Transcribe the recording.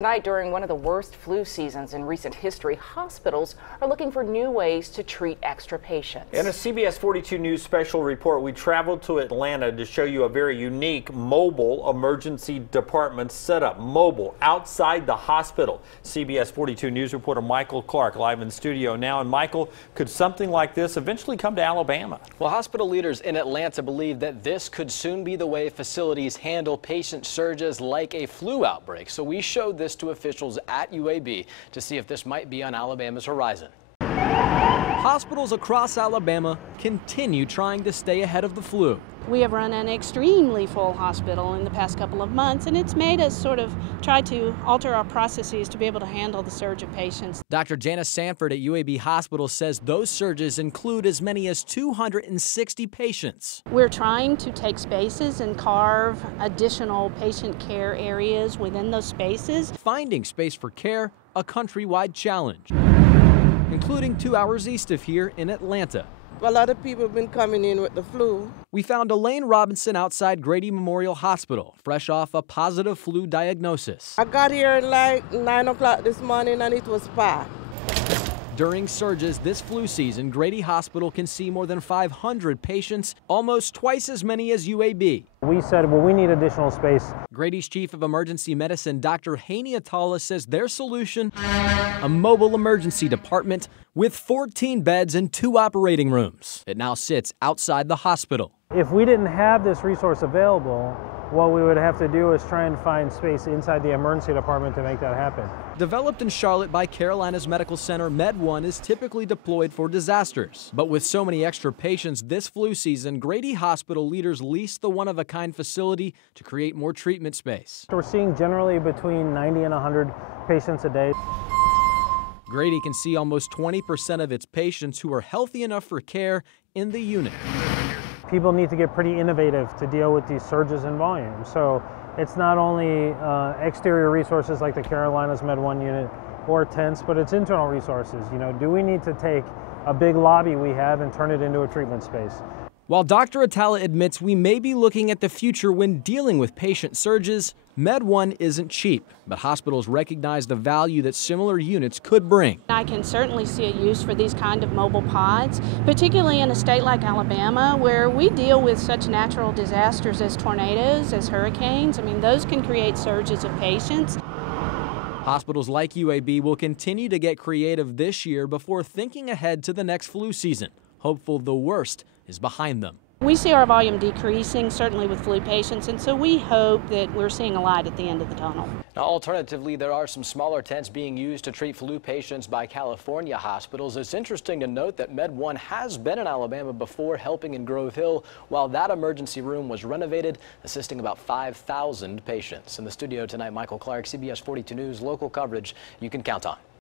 Tonight, during one of the worst flu seasons in recent history, hospitals are looking for new ways to treat extra patients. In a CBS 42 News special report, we traveled to Atlanta to show you a very unique mobile emergency department setup, mobile outside the hospital. CBS 42 News reporter Michael Clark live in studio now. And Michael, could something like this eventually come to Alabama? Well, hospital leaders in Atlanta believe that this could soon be the way facilities handle patient surges like a flu outbreak. So we showed this to officials at UAB to see if this might be on Alabama's horizon. Hospitals across Alabama continue trying to stay ahead of the flu. We have run an extremely full hospital in the past couple of months, and it's made us sort of try to alter our processes to be able to handle the surge of patients. Dr. Janice Sanford at UAB Hospital says those surges include as many as 260 patients. We're trying to take spaces and carve additional patient care areas within those spaces. Finding space for care, a countrywide challenge, including 2 hours east of here in Atlanta. A lot of people have been coming in with the flu. We found Elaine Robinson outside Grady Memorial Hospital, fresh off a positive flu diagnosis. I got here at like 9 o'clock this morning and it was packed. During surges this flu season, Grady Hospital can see more than 500 patients, almost twice as many as UAB. We said, well, we need additional space. Grady's chief of emergency medicine, Dr. Haney Atala, says their solution, a mobile emergency department with 14 beds and 2 operating rooms. It now sits outside the hospital. If we didn't have this resource available, what we would have to do is try and find space inside the emergency department to make that happen. Developed in Charlotte by Carolinas Medical Center, Med1 is typically deployed for disasters. But with so many extra patients this flu season, Grady Hospital leaders leased the one-of-a-kind facility to create more treatment space. We're seeing generally between 90 and 100 patients a day. Grady can see almost 20% of its patients who are healthy enough for care in the unit. People need to get pretty innovative to deal with these surges in volume. So it's not only exterior resources like the Carolinas Med1 unit or tents, but it's internal resources. You know, do we need to take a big lobby we have and turn it into a treatment space? While Dr. Atala admits we may be looking at the future when dealing with patient surges, Med1 isn't cheap, but hospitals recognize the value that similar units could bring. I can certainly see a use for these kind of mobile pods, particularly in a state like Alabama, where we deal with such natural disasters as tornadoes, as hurricanes. I mean, those can create surges of patients. Hospitals like UAB will continue to get creative this year before thinking ahead to the next flu season, hopeful the worst is behind them. We see our volume decreasing, certainly with flu patients, and so we hope that we're seeing a light at the end of the tunnel. Now, alternatively, there are some smaller tents being used to treat flu patients by California hospitals. It's interesting to note that Med1 has been in Alabama before, helping in Grove Hill, while that emergency room was renovated, assisting about 5,000 patients. In the studio tonight, Michael Clark, CBS 42 News, local coverage you can count on.